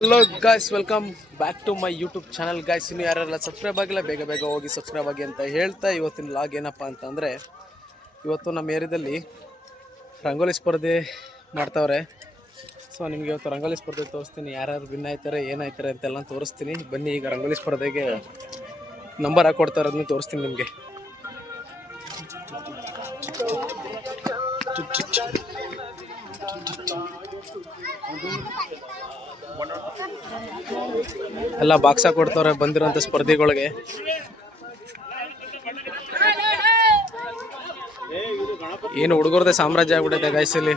Hello guys, welcome back to my YouTube channel guys. ಇನ್ನು ಯಾರೆಲ್ಲ subscribe ಆಗಿಲ್ಲ ಬೇಗ ಬೇಗ ಹೋಗಿ ಸಬ್ಸ್ಕ್ರೈಬ್ ಆಗಿ ಅಂತ ಹೇಳ್ತಾ, ಇವತ್ತಿನ ಲಾಗ್ ಏನಪ್ಪ ಅಂತಂದರೆ, ಇವತ್ತು ನಮ್ಮ ಏರಿಯಾದಲ್ಲಿ ರಂಗೋಲಿ ಸ್ಪರ್ಧೆ ಮಾಡ್ತಾವ್ರೆ. ಸೊ ನಿಮಗೆ ಇವತ್ತು ರಂಗೋಲಿ ಸ್ಪರ್ಧೆ ತೋರಿಸ್ತೀನಿ. ಯಾರ್ಯಾರು ವಿನ್ ಆಯ್ತಾರೆ ಏನಾಯ್ತಾರೆ ಅಂತೆಲ್ಲ ತೋರಿಸ್ತೀನಿ. ಬನ್ನಿ, ಈಗ ರಂಗೋಲಿ ಸ್ಪರ್ಧೆಗೆ ನಂಬರ್ ಹಾಕೊಡ್ತಾರೆ, ಅದನ್ನು ತೋರಿಸ್ತೀನಿ ನಿಮಗೆ. ಎಲ್ಲ ಬಾಕ್ಸ್ ಕೊಡ್ತವ್ರೆ ಬಂದಿರೋಂಥ ಸ್ಪರ್ಧಿಗಳಿಗೆ. ಏನು ಹುಡುಗರದೇ ಸಾಮ್ರಾಜ್ಯ ಆಗ್ಬಿಟ್ಟಿದೆ ಗೈಸ್ ಇಲ್ಲಿ.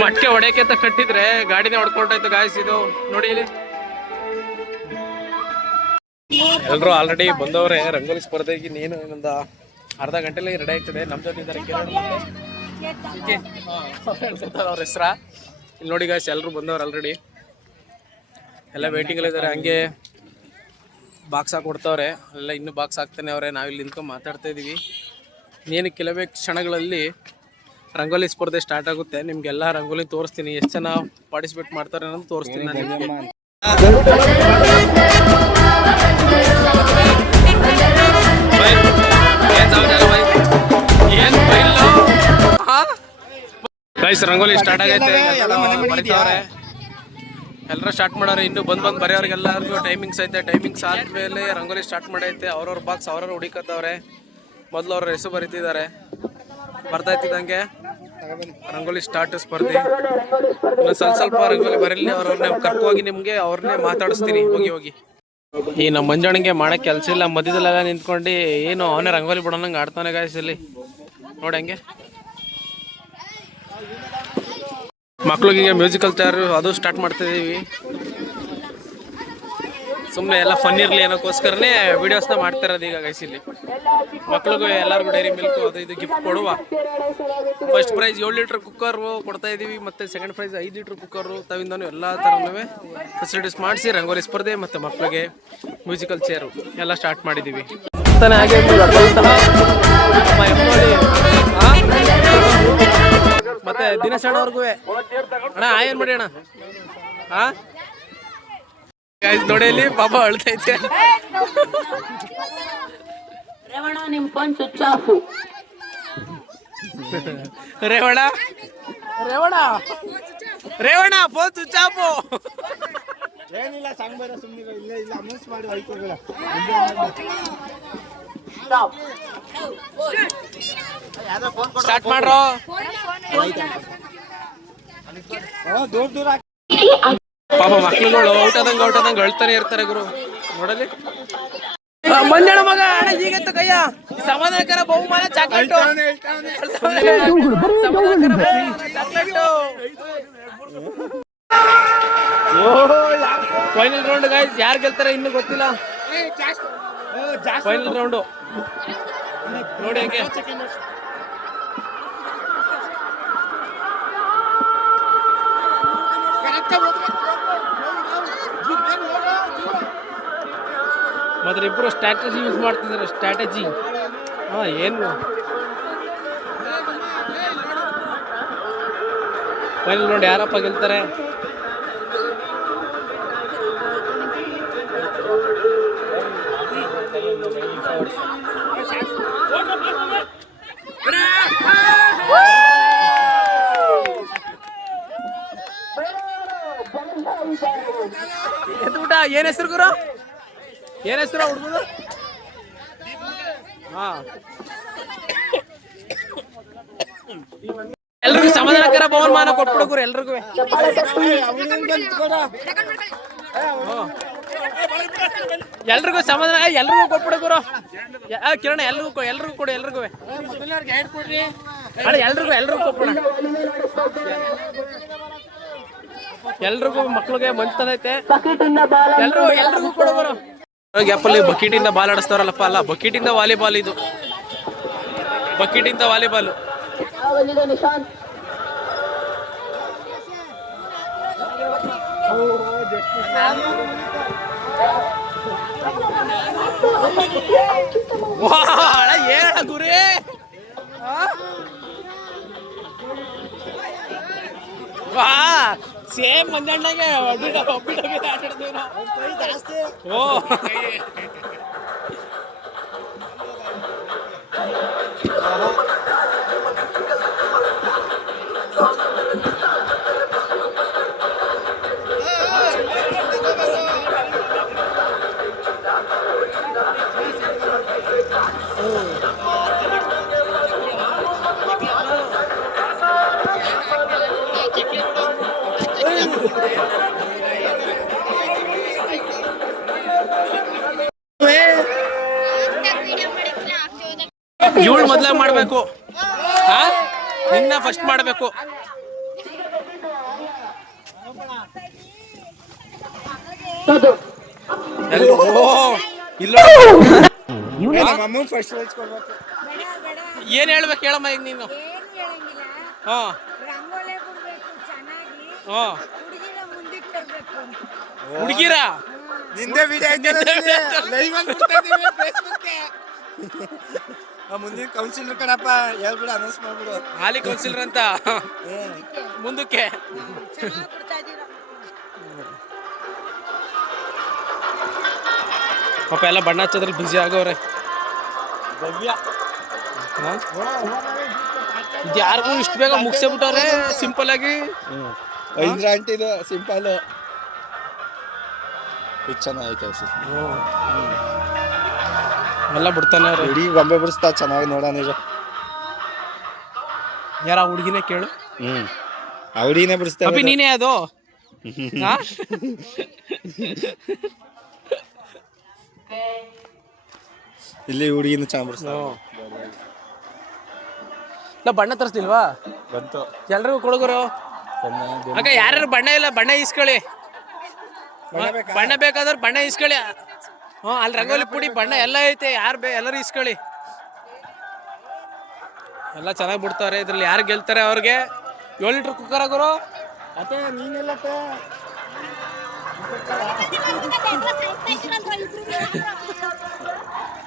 ಮಟ್ಕೆ ಹೊಡೆಯಕ್ಕೆ ಅಂತ ಕಟ್ಟಿದ್ರೆ ಗಾಡಿನೇ ಹೊಡ್ಕೊಂಡಾಯ್ತು ಗಾಯ್ಸ್. ಇದು ನೋಡಿ ಇಲ್ಲಿ ಎಲ್ರು ಆಲ್ರೆಡಿ ಬಂದವ್ರೆ ರಂಗೋಲಿ ಸ್ಪರ್ಧೆಗೆ. ನೀನು ಇನ್ನೊಂದು ಅರ್ಧ ಗಂಟೆಲಿ ರೆಡಿ ಆಯ್ತದೆ. ನಮ್ಮ ಜೊತೆ ಇದ್ದಾರೆ ಅವ್ರ ಹೆಸ್ರ. ಇಲ್ಲಿ ನೋಡಿ ಗಾಯ್ಸ್, ಎಲ್ರು ಬಂದವ್ರು ಆಲ್ರೆಡಿ, ಎಲ್ಲ ವೇಟಿಂಗ್ ಅಲ್ಲಿ ಇದ್ದಾರೆ. ಹಂಗೆ ಬಾಕ್ಸ್ ಹಾಕೊಡ್ತವ್ರೆ, ಎಲ್ಲ ಇನ್ನೂ ಬಾಕ್ಸ್ ಹಾಕ್ತಾನೆ ಅವ್ರೆ. ನಾವಿಲ್ಲಿ ನಿಂತ್ಕೊಂಡು ಮಾತಾಡ್ತಾ ಇದೀವಿ. ನೀನು ಕೆಲವೇ ಕ್ಷಣಗಳಲ್ಲಿ ರಂಗೋಲಿ ಸ್ಪರ್ಧೆ ಸ್ಟಾರ್ಟ್ ಆಗುತ್ತೆ. ನಿಮ್ಗೆಲ್ಲ ರಂಗೋಲಿ ತೋರಿಸ್ತೀನಿ, ಎಷ್ಟು ಜನ ಪಾರ್ಟಿಸಿಪೇಟ್ ಮಾಡ್ತಾರೆ ಅನ್ನೋದು ತೋರಿಸ್ತೀನಿ ನಾನು. ಗೈಸ್, ರಂಗೋಲಿ ಸ್ಟಾರ್ಟ್ ಆಗೈತೆ. ಬರೀತಾವ್ರೆ, ಎಲ್ಲರೂ ಸ್ಟಾರ್ಟ್ ಮಾಡೋರು. ಇನ್ನು ಬಂದು ಬರೆಯೋರಿಗೆಲ್ಲರಿಗೂ ಟೈಮಿಂಗ್ಸ್ ಐತೆ. ಟೈಮಿಂಗ್ಸ್ ಆದ್ಮೇಲೆ ರಂಗೋಲಿ ಸ್ಟಾರ್ಟ್ ಮಾಡೈತೆ. ಅವ್ರವ್ರ ಬಾಕ್ಸ್ ಅವ್ರವ್ರು ಹುಡುಕತ್ತವ್ರೆ. ಮೊದಲು ಅವ್ರ ಹೆಸರು ಬರೀತಿದ್ದಾರೆ. ಬರ್ತಾ ಇತ್ತಿದ್ದಂಗೆ ರಂಗೋಲಿ ಸ್ಟಾರ್ಟ್ ಸ್ಪರ್ಧೆ. ಇನ್ನು ಸ್ವಲ್ಪ ರಂಗೋಲಿ ಬರಲಿ, ಅವ್ರವ್ರನ್ನೇ ಕರ್ಕೋಗಿ ನಿಮ್ಗೆ ಅವ್ರನ್ನೇ ಮಾತಾಡಿಸ್ತೀನಿ. ಹೋಗಿ ಈ ನಮ್ಮ ಮಂಜಣ್ಣಗೆ ಮಾಡಕ್ಕೆ ಕೆಲಸ ಇಲ್ಲ, ಮಧ್ಯದಲ್ಲೆಲ್ಲ ನಿಂತ್ಕೊಂಡು ಏನು ಅವನೇ ರಂಗೋಲಿ ಬಿಡೋನಂಗೆ ಆಡ್ತಾನೆ ಗಾಯ್ಸ್ ಇಲ್ಲಿ ನೋಡಿ. ಹಂಗೆ ಮಕ್ಳಿಗೆ ಮ್ಯೂಸಿಕಲ್ ಚೇರ್ ಅದು ಸ್ಟಾರ್ಟ್ ಮಾಡ್ತಿದ್ದೀವಿ. ಸುಮ್ಮನೆ ಎಲ್ಲ ಫನ್ ಇರಲಿ ಅನ್ನೋಕ್ಕೋಸ್ಕರನೇ ವಿಡಿಯೋಸ್ನ ಮಾಡ್ತಾ ಇರೋದು ಈಗ ಗೈಸ್. ಇಲ್ಲಿ ಮಕ್ಳಿಗೂ ಎಲ್ಲರಿಗೂ ಡೈರಿ ಮಿಲ್ಕ್ ಅದು ಇದು ಗಿಫ್ಟ್ ಕೊಡುವ. ಫಸ್ಟ್ ಪ್ರೈಸ್ 7 ಲೀಟ್ರ್ ಕುಕ್ಕರು ಕೊಡ್ತಾ ಇದ್ದೀವಿ, ಮತ್ತು ಸೆಕೆಂಡ್ ಪ್ರೈಸ್ 5 ಲೀಟ್ರ್ ಕುಕ್ಕರು ತವಿಂದನು ಎಲ್ಲ ಥರನೂ ಫೆಸಿಲಿಟೀಸ್ ಮಾಡಿಸಿ ರಂಗೋಲಿ ಸ್ಪರ್ಧೆ ಮತ್ತು ಮಕ್ಕಳಿಗೆ ಮ್ಯೂಸಿಕಲ್ ಚೇರು ಎಲ್ಲ ಸ್ಟಾರ್ಟ್ ಮಾಡಿದ್ದೀವಿ. ಹಾಗೆ ಮತ್ತೆ ದಿನೇಶ್ ಅಣ್ಣವ್ರಿಗೂ ಅಣ್ಣ ಏನು ಮಾಡಿ ಅಣ್ಣ. ನೋಡಿ ಇಲ್ಲಿ ಪಾಪ ಅಳ್ತೈತೆ. ರೇವಣ ನಿಮ್ phone switch off. Revana phone switch off. ಏನಿಲ್ಲ, ಸಂಗ್ ಬರ ಸುಮ್ಮನೆ ಇಲ್ಲ ಇಲ್ಲ ಅನೌನ್ಸ್ ಮಾಡಿ ಹೋಯ್ತು. ಸ್ಟಾರ್ಟ್ ಮಾಡ್ರೋ. ದೂರ ಪಾಪ ಮಕ್ಳುಗಳು ಔಟದಂಗೆ ಅಳ್ತಾನೆ ಇರ್ತಾರೆ ಗುರು. ನೋಡಲಿ ಮಂಜಣ್ಣ ಮಗ ಅಣ್ಣ ಹೀಗೆತ್ತು ಕೈಯ ಸಮಾಧಾನಕರ ಬಹುಮಾನ ಚಾಕ್ಲೇಟ್. ಫೈನಲ್ ರೌಂಡ್ ಗೈಸ್, ಯಾರು ಗೆಲ್ತಾರೆ ಇನ್ನು ಗೊತ್ತಿಲ್ಲ. ಫೈನಲ್ ರೌಂಡು ನೋಡಿ ಹಂಗೆ. ಮಾತ್ರ ಇಬ್ಬರು ಸ್ಟ್ರಾಟಜಿ ಯೂಸ್ ಮಾಡ್ತಿದ್ದಾರೆ. ಸ್ಟ್ರಾಟಜಿ ಏನು ಫೈನಲ್ ನೋಡಿ ಯಾರಪ್ಪ ಗೆಲ್ತಾರೆ. ಎದ್ಬಿಟ್ಟ. ಏನ್ ಹೆಸರು ಗುರು, ಏನ್ ಹೆಸರು ಹುಡುಗರು? ಎಲ್ರಿಗೂ ಸಮಾಧಾನಕರ ಬಹುಮಾನ ಕೊಟ್ಬಿಡುಗ್ರು ಎಲ್ರಿಗೂ. ಎಲ್ರಿಗೂ ಸಮಾಧಾನ, ಎಲ್ರಿಗೂ ಕೊಟ್ಬಿಡುಗ್ರು. ಕಿರಣ ಎಲ್ರಿಗೂ ಕೊಡು, ಎಲ್ರಿಗೂ ಎಲ್ರಿಗೂ ಕೊಟ್ಬಿಡ. ಎಲ್ರಿಗೂ ಮಕ್ಳಿಗೆ ಮಂಚೈತೆ. ಎಲ್ರಿಗೂ ಕೊಡೋರು. ಗ್ಯಾಪಲ್ಲಿ ಬಕೀಟಿಂದ ಬಾಲ್ ಆಡಿಸ್ತಾರಲ್ಲಪ್ಪ, ಅಲ್ಲ ಬಕೀಟಿಂದ ವಾಲಿಬಾಲ್ ಇದು. ಬಕೆಟ್ ಇಂದ ವಾಲಿಬಾಲ್. ಏನ ಗುರಿ ವಾ ಸೇಮ್ ಮಂಜಣ್ಣಗೆ ಓ ಇವಳು ಮೊದ್ಲಾಗ ಮಾಡ್ಬೇಕು, ನಿನ್ನ ಫಸ್ಟ್ ಮಾಡ್ಬೇಕು. ಇಲ್ಲ ಏನ್ ಹೇಳ್ಬೇಕು ಹೇಳಮ್ಮ ಈಗ ನೀನು. ಹುಡುಗಿರ ನಿಂದೆ ಮುಂದಿನ ಕೌನ್ಸಿಲರ್ ಕಣಪ್ಪ, ಹೇಳ್ಬಿಡು, ಅನೌನ್ಸ್ ಮಾಡ್ಬಿಡು. ಹಾಲಿ ಕೌನ್ಸಿಲರ್ ಅಂತ ಮುಂದಕ್ಕೆ. ಪಾಪ ಎಲ್ಲ ಬಣ್ಣ ಹಚ್ಚೋದ್ರಲ್ಲಿ ಬ್ಯುಸಿ ಆಗೋರೆ. ಇದು ಯಾರಿಗೂ ಇಷ್ಟು ಬೇಗ ಮುಗಿಸೇ ಬಿಟ್ಟವ್ರೆ ಸಿಂಪಲ್ ಆಗಿ. ಐದ್ರ ಆಂಟಿದು ಸಿಂಪಲ್ ಚೆನ್ನಾಗೈತೆ. ಎಲ್ಲ ಬಿಡ್ತಾನೆ ಅವ್ರೆ. ಇಡೀ ಗೊಂಬೆ ಬಿಡಿಸ್ತಾ ಚೆನ್ನಾಗಿ ನೋಡೋಣ ಈಗ. ಯಾರ ಹುಡುಗಿನೇ ಕೇಳು. ಹುಡುಗಿನೇ ಬಿಡಿಸ್ತಾ. ನೀನೇ ಅದು ಇಲ್ಲಿ ಹುಡುಗಿನ ಚೆನ್ನಾಗಿ ಬಿಡಿಸ್ತಾ. ನಾ ಬಣ್ಣ ತರಿಸ್ತಿಲ್ವಾ ಬಂತು, ಎಲ್ರಿಗೂ ಕೊಡುಗರು. ಅಕ್ಕ ಯಾರ್ಯಾರು ಬಣ್ಣ ಇಲ್ಲ ಬಣ್ಣ ಇಸ್ಕೊಳ್ಳಿ. ಬಣ್ಣ ಬೇಕಾದ್ರೆ ಬಣ್ಣ ಇಸ್ಕೊಳ್ಳಿ. ಅಲ್ಲಿ ರಂಗೋಲಿ ಪುಡಿ ಬಣ್ಣ ಎಲ್ಲ ಐತೆ, ಎಲ್ಲರೂ ಇಸ್ಕೊಳ್ಳಿ. ಎಲ್ಲ ಚೆನ್ನಾಗಿ ಬಿಡ್ತಾರೆ. ಇದ್ರಲ್ಲಿ ಯಾರು ಗೆಲ್ತಾರೆ ಅವ್ರಿಗೆ 7 ಲೀಟರ್ ಕುಕ್ಕರ್ ಆಗೋರು.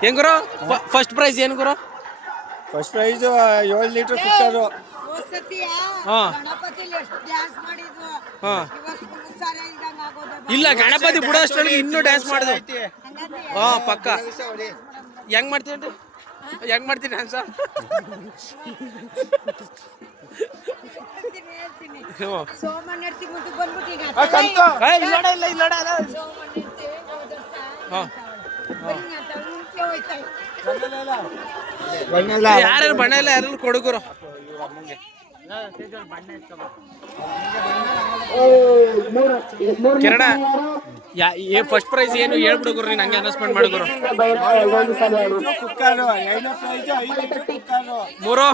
ಹೆಂಗ್ ಗುರು ಫಸ್ಟ್ ಪ್ರೈಸ್ ಏನು ಗುರು? First prize 7 litre cooker. ಇಲ್ಲ ಗಣಪತಿ ಬಿಡೋಷ್ಟ್ರೊಳಗೆ ಇನ್ನೂ ಡ್ಯಾನ್ಸ್ ಮಾಡುದು. ಪಕ್ಕ. ಹೆಂಗ್ ಮಾಡ್ತೀನಿ ಡ್ಯಾನ್ಸ? ಯಾರ್ಯಾರು ಬಣ್ಣ ಇಲ್ಲ ಯಾರು ಕೊಡುಗರು. ಕಿರಣ ಫಸ್ಟ್ ಪ್ರೈಸ್ ಏನು ಹೇಳ್ಬಿಡುಗರು, ನೀನು ಹಂಗೆ ಅನೌನ್ಸ್ಮೆಂಟ್ ಮಾಡಿದ್ರು. 3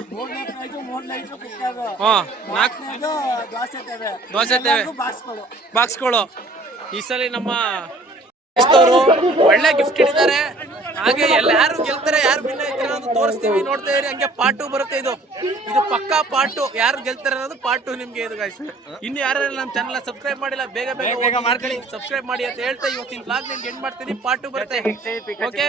ದೋಸೆ ಬಾಕ್ಸ್ಗಳು. ಈ ಸಲ ನಮ್ಮ ಒಳ್ಳೆ ಗಿಫ್ಟ್ ಇಟ್ಟಿದ್ದಾರೆ. ಹಾಗೆ ಯಾರು ಗೆಲ್ತಾರೆ ಯಾರು ವಿನ್ ಆಗ್ತಾರೆ ಅನ್ನೋದು ತೋರಿಸ್ತೀವಿ, ನೋಡ್ತಾ ಇರಿ. ಹಂಗೆ ಪಾರ್ಟ್ 2 ಬರುತ್ತೆ. ಇದು ಪಕ್ಕಾ ಪಾರ್ಟ್ 2. ಯಾರು ಗೆಲ್ತಾರೆ ಅನ್ನೋದು ಪಾರ್ಟ್ 2 ನಿಮ್ಗೆ. ಇದು ಗೈಸ್, ಇನ್ನು ಯಾರು ನಮ್ಮ ಚಾನಲ್ ಸಬ್ಸ್ಕ್ರೈಬ್ ಮಾಡಿಲ್ಲ ಬೇಗ ಮಾಡ್ಕೊಳ್ಳಿ, ಸಬ್ಸ್ಕ್ರೈಬ್ ಮಾಡಿ ಅಂತ ಹೇಳ್ತಾ ಇವತ್ತಿನ ಬ್ಲಾಗ್ ನಿಮ್ಗೆ ಎಂಡ್ ಮಾಡ್ತೀನಿ. ಪಾರ್ಟ್ 2 ಬರುತ್ತೆ. ಓಕೆ.